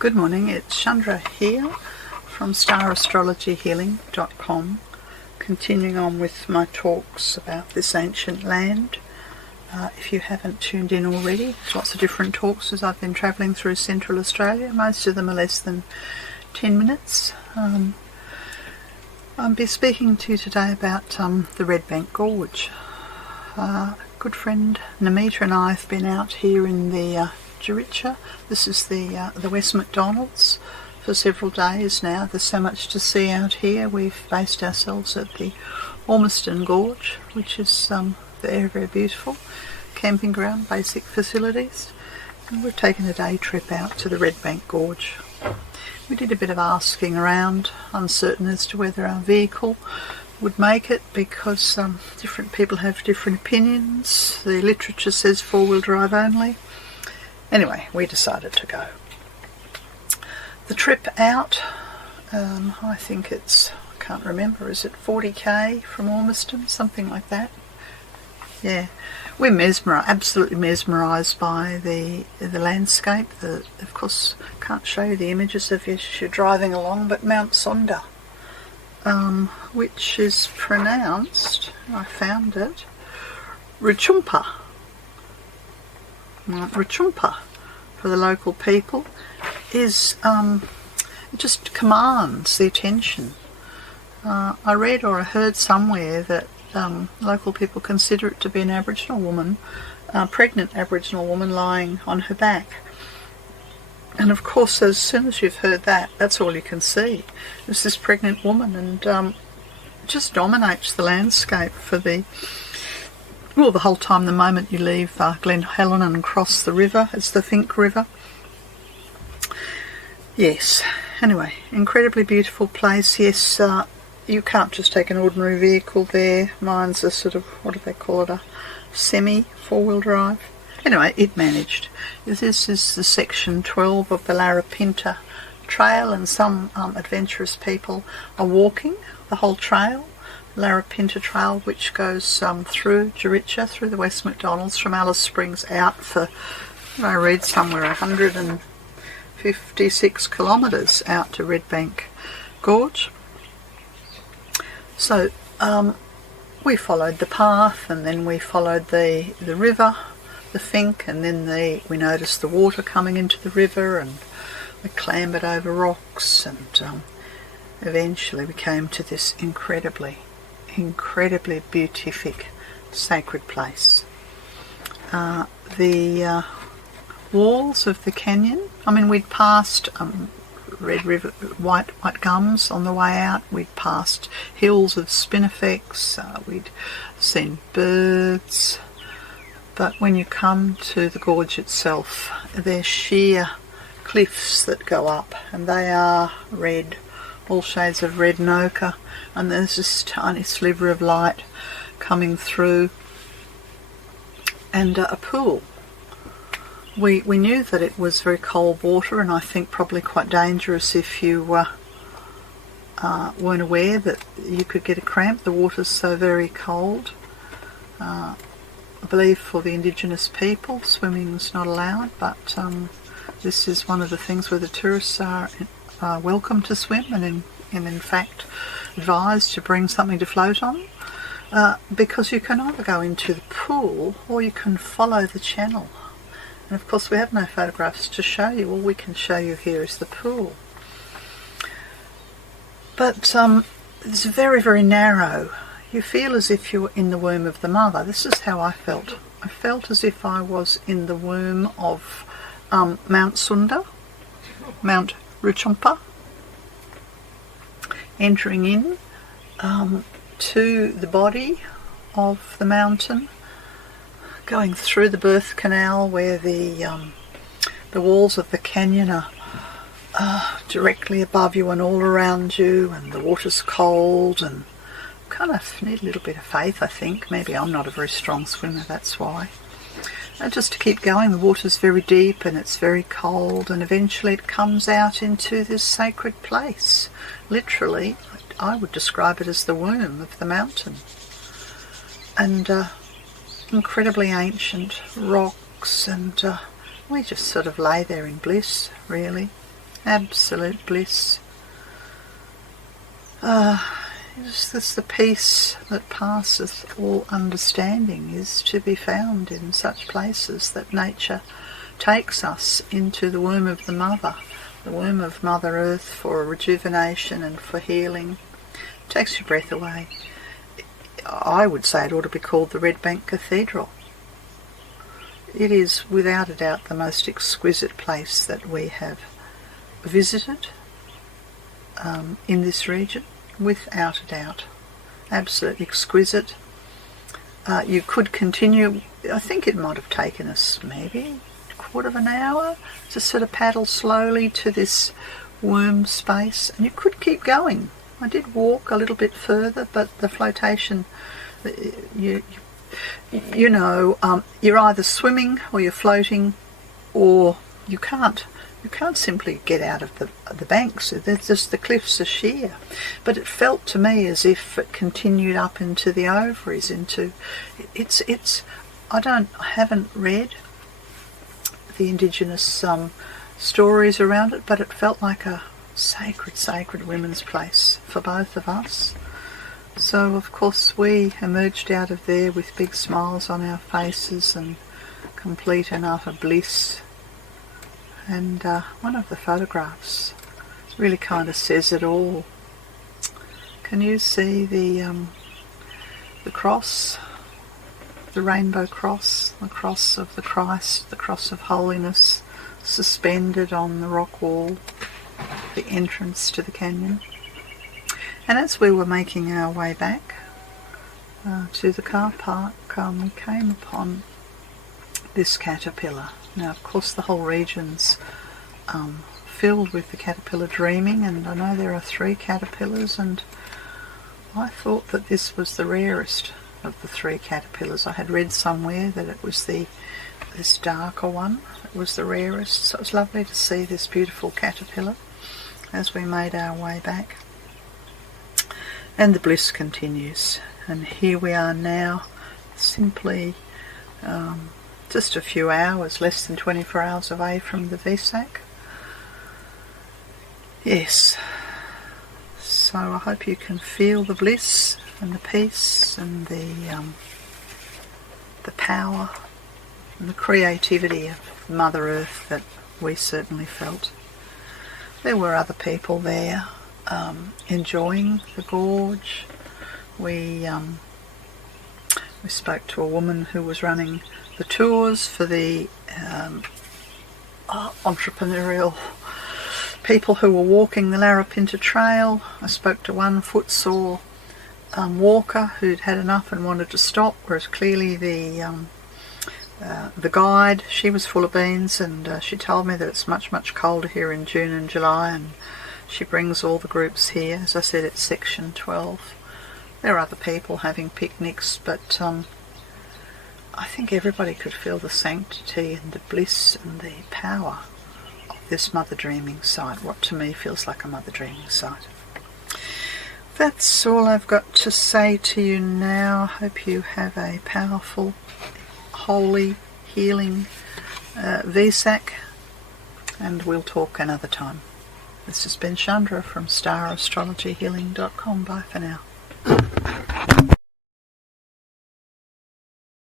Good morning, it's Chandra here from starastrologyhealing.com, continuing on with my talks about this ancient land. If you haven't tuned in already, there's lots of different talks as I've been travelling through Central Australia. Most of them are less than 10 minutes. I'll be speaking to you today about the Redbank Gorge. Good friend Namita and I have been out here in the Juricha. This is the West McDonald's for several days now. There's so much to see out here. We've based ourselves at the Ormiston Gorge, which is very, very beautiful camping ground, basic facilities, and we've taken a day trip out to the Redbank Gorge. We did a bit of asking around, uncertain as to whether our vehicle would make it because different people have different opinions. The literature says four-wheel drive only. Anyway, we decided to go. The trip out, I think it's, I can't remember, is it 40k from Ormiston, something like that? Yeah, we're absolutely mesmerised by the landscape. Of course, can't show you the images of as you're driving along, but Mount Sonder, which is pronounced, I found it, Ruchumpa. Mount Ruchumpa for the local people is it just commands the attention. I read or I heard somewhere that local people consider it to be an Aboriginal woman, a pregnant Aboriginal woman lying on her back. And of course, as soon as you've heard that, that's all you can see. It's this pregnant woman, and it just dominates the landscape for the whole time. The moment you leave Glen Helen and cross the river, it's the Fink River. Yes, anyway, incredibly beautiful place. Yes, you can't just take an ordinary vehicle there. Mine's a sort of, what do they call it, a semi four-wheel drive. Anyway, it managed. This is the section 12 of the Larapinta Trail, and some adventurous people are walking the whole trail. Larapinta Trail, which goes through Juricha, through the West McDonald's, from Alice Springs out for, I read somewhere, 156 kilometres out to Redbank Gorge. So we followed the path, and then we followed the river, the Fink, and then we noticed the water coming into the river, and we clambered over rocks, and eventually we came to this incredibly beatific sacred place. The walls of the canyon, I mean, we'd passed red river, white gums on the way out. We'd passed hills of spinifex. We'd seen birds. But when you come to the gorge itself, they're sheer cliffs that go up, and they are red, all shades of red and ochre, and there's this tiny sliver of light coming through, and a pool. We knew that it was very cold water, and I think probably quite dangerous if you weren't aware that you could get a cramp. The water's so very cold. I believe for the indigenous people swimming's not allowed, but this is one of the things where the tourists are welcome to swim, and in fact advised to bring something to float on, because you can either go into the pool or you can follow the channel. And of course we have no photographs to show you. All we can show you here is the pool. But it's very, very narrow. You feel as if you're in the womb of the mother. This is how I felt. I felt as if I was in the womb of Mount Sunda, Mount Ruchumpa, entering in to the body of the mountain, going through the birth canal where the walls of the canyon are directly above you and all around you, and the water's cold, and kind of need a little bit of faith, I think. Maybe I'm not a very strong swimmer, that's why. And just to keep going, the water's very deep and it's very cold, and eventually it comes out into this sacred place. Literally, I would describe it as the womb of the mountain. And incredibly ancient rocks and we just sort of lay there in bliss, really. Absolute bliss. It's the peace that passeth all understanding is to be found in such places that nature takes us into the womb of the womb of Mother Earth, for rejuvenation and for healing. It takes your breath away. I would say it ought to be called the Redbank Cathedral. It is without a doubt the most exquisite place that we have visited in this region, without a doubt. Absolutely exquisite. You could continue. I think it might have taken us maybe a quarter of an hour to sort of paddle slowly to this womb space, and you could keep going. I did walk a little bit further, but the flotation, you're either swimming or you're floating, or you can't simply get out of the banks. There's just, the cliffs are sheer. But it felt to me as if it continued up into the ovaries, into I haven't read the indigenous stories around it, but it felt like a sacred women's place for both of us. So of course we emerged out of there with big smiles on our faces and complete and utter bliss. And one of the photographs really kind of says it all. Can you see the cross, the rainbow cross, the cross of the Christ, the cross of holiness, suspended on the rock wall, the entrance to the canyon? And as we were making our way back to the car park, we came upon this caterpillar. Now, of course, the whole region's filled with the caterpillar dreaming, and I know there are 3 caterpillars, and I thought that this was the rarest of the 3 caterpillars. I had read somewhere that it was this darker one. It was the rarest, so it was lovely to see this beautiful caterpillar as we made our way back. And the bliss continues, and here we are now, simply just a few hours, less than 24 hours away from the Vesak. Yes, so I hope you can feel the bliss and the peace and the power and the creativity of Mother Earth that we certainly felt. There were other people there enjoying the gorge. We spoke to a woman who was running the tours for the entrepreneurial people who were walking the Larapinta Trail. I spoke to one footsore walker who'd had enough and wanted to stop, whereas clearly the guide, she was full of beans, and she told me that it's much colder here in June and July, and she brings all the groups here. As I said, it's section 12. There are other people having picnics, but I think everybody could feel the sanctity and the bliss and the power of this mother dreaming site, what to me feels like a mother dreaming site. That's all I've got to say to you now. I hope you have a powerful, holy, healing Vesak, and we'll talk another time. This has been Chandra from StarAstrologyHealing.com. Bye for now.